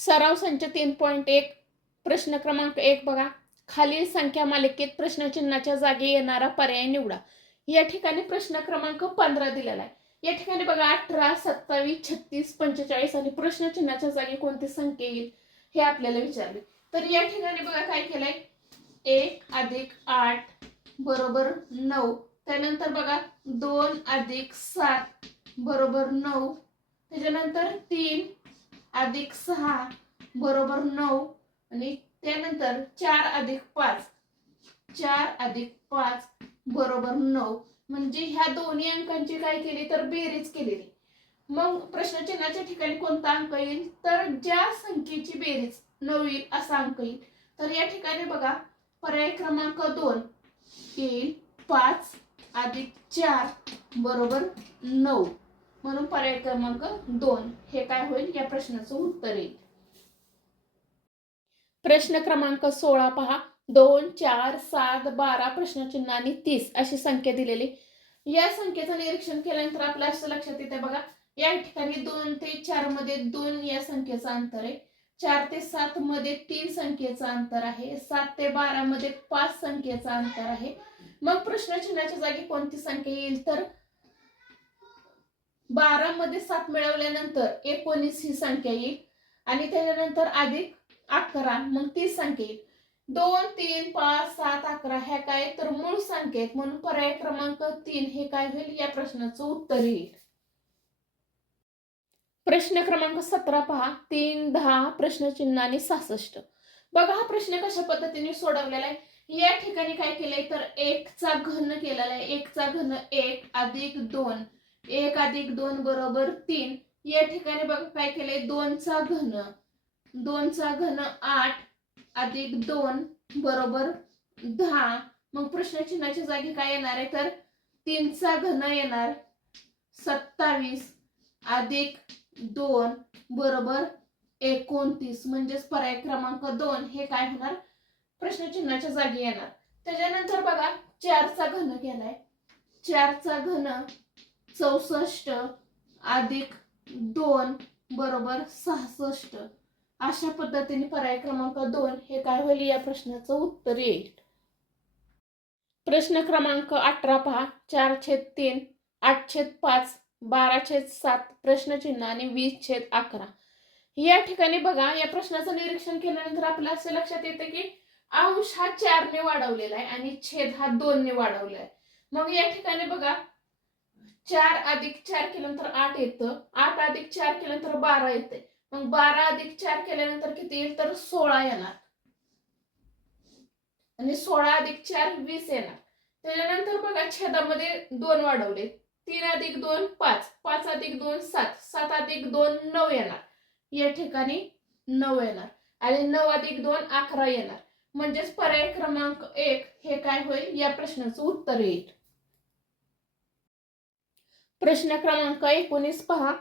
सराव संच 3.1 प्रश्न क्रमांक 1 बघा. खालील संख्या मालिकेत प्रश्नचिन्हाच्या जागी येणारा पर्याय निवडा. या ठिकाणी प्रश्न क्रमांक 15 दिलेला आहे. या ठिकाणी बघा 18, 27, 36, 45 आणि प्रश्नचिन्हाच्या जागी कोणती संख्या येईल हे आपल्याला विचारले. तर या ठिकाणी बघा काय केलंय, 1 अधिक 8 बरोबर 9. त्यानंतर बघा 2 अधिक 7 बरोबर 9. त्याच्यानंतर 3 अधिक 6 बरोबर 9 आणि त्यानंतर 4 अधिक 5 बरोबर 9. म्हणजे ह्या दोन्ही अंकांची काय केली तर बेरीज केलेली. मग प्रश्नचिन्हाच्या ठिकाणी कोणता अंक येईल तर ज्या संख्येची बेरीज 9 येईल असा अंक येईल. तर या ठिकाणी बघा पर्याय क्रमांक 2 येईल 5 अधिक 4 बरोबर 9. म्हणून पर्याय क्रमांक 2 हे काय होईल या प्रश्नाचं उत्तर येईल. प्रश्न क्रमांक 16 पहा. 2, 4, 7, 12 प्रश्नचिन्ह आणि 30 अशी संख्या दिलेली. या संख्येचं निरीक्षण केल्यानंतर आपल्या असं लक्षात येते बघा, या ठिकाणी 2 ते 4 मध्ये 2 या संख्येचं अंतर आहे. 4 ते 7 मध्ये 3 संख्येचं अंतर आहे. 7 ते 12 मध्ये 5 संख्येचं अंतर आहे. मग प्रश्नचिन्हाच्या जागी कोणती संख्या येईल तर 12 मध्ये 7 मिळवल्यानंतर 19 ही संख्या येईल आणि त्याच्यानंतर अधिक 11 मग 30 संख्या येईल. 2, 3, 5, 7, 11 ह्या काय तर मूळ संख्या आहेत. म्हणून पर्याय क्रमांक 3 हे काय होईल या प्रश्नाचं उत्तर येईल. प्रश्न क्रमांक 17 पहा. 3, 10 प्रश्नचिन्ह आणि 66. बघा हा प्रश्न कशा पद्धतीने सोडवलेला आहे. या ठिकाणी काय केलंय तर 1 चा घन केलेला आहे. 1 चा घन 1 अधिक 2 1 अधिक 2 बरोबर 3. या ठिकाणी बघा काय केलंय 2 चा घन 8 अधिक 2 बरोबर 10. मग प्रश्नचिन्हाच्या जागी काय येणार आहे तर 3 चा घन येणार 27 अधिक 2 बरोबर 29. म्हणजेच पर्याय क्रमांक 2 हे काय होणार प्रश्नचिन्हाच्या जागी येणार. त्याच्यानंतर बघा 4 चा घन केलाय. 4 चा घन 64 अधिक 2 बरोबर 66. अशा पद्धतीने पर्याय क्रमांक 2 हे काय होईल या प्रश्नाचं उत्तर येईल. प्रश्न क्रमांक 18 पहा. 4/3 8/5 12/7 प्रश्नचिन्ह आणि 20/11. या ठिकाणी बघा या प्रश्नाचं निरीक्षण केल्यानंतर आपल्याला असे लक्षात येते की अंश हा 4 ने वाढवलेला आहे आणि छेद हा 2 ने वाढवला आहे. मग या ठिकाणी बघा 4 अधिक 4 केल्यानंतर 8 येतं. 8 अधिक 4 केल्यानंतर 12 येते. मग 12 अधिक 4 केल्यानंतर किती येईल तर 16 येणार आणि 16 अधिक 4 20 येणार. त्याच्यानंतर बघा छेदामध्ये 2 वाढवले. 3 अधिक 2 5 5 अधिक 2 7 7 अधिक 2 9 येणार. या ठिकाणी 9 येणार आणि 9 अधिक 2 11 येणार. म्हणजेच पर्याय क्रमांक 1 हे काय होईल या प्रश्नाचं उत्तर येईल. प्रश्न क्रमांक 19 पहा.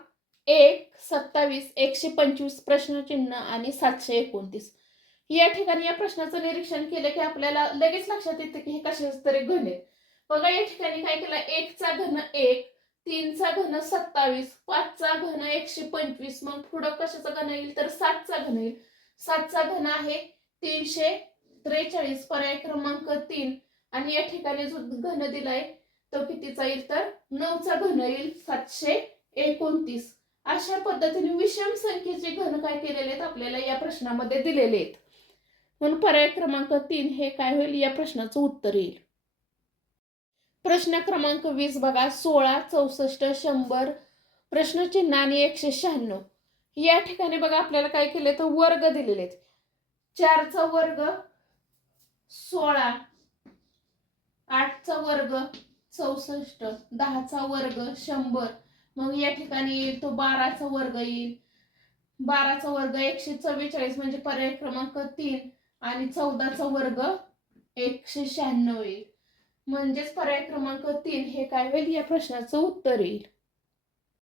1 27 125 प्रश्नचिन्ह आणि 729. या ठिकाणी या प्रश्नाचं निरीक्षण केलं की आपल्याला लगेच लक्षात येतं की हे कशाच तरी घन आहेत. बघा या ठिकाणी काय केलं 1 चा घन 1 3 चा घन 27 5 चा घन 125. मग पुढे कशाचा घन येईल तर 7 चा घन येईल. 7 चा घन आहे 343. पर्याय क्रमांक 3 आणि या ठिकाणी जो घन दिलाय तो कितीचा येईल तर 9 चा घन येईल 729. अशा पद्धतीने विषम संख्येचे घन काय केलेले आहेत आपल्याला या प्रश्नामध्ये दिलेले आहेत. म्हणून पर्याय क्रमांक 3 हे काय होईल या प्रश्नाचं उत्तर येईल. प्रश्न क्रमांक 20 बघा. 16 64 100 प्रश्नचिन्ह आणि 196. या ठिकाणी बघा आपल्याला काय केले तर वर्ग दिलेले आहेत. 4 चा वर्ग 16 8 चा वर्ग 64 10 चा वर्ग 100. मग या ठिकाणी येईल तो 12 चा वर्ग येईल. 12 चा वर्ग 144 म्हणजे पर्याय क्रमांक 3 आणि 14 चा वर्ग 196 येईल. म्हणजेच पर्याय क्रमांक 3 हे काय होईल या प्रश्नाचं उत्तर येईल.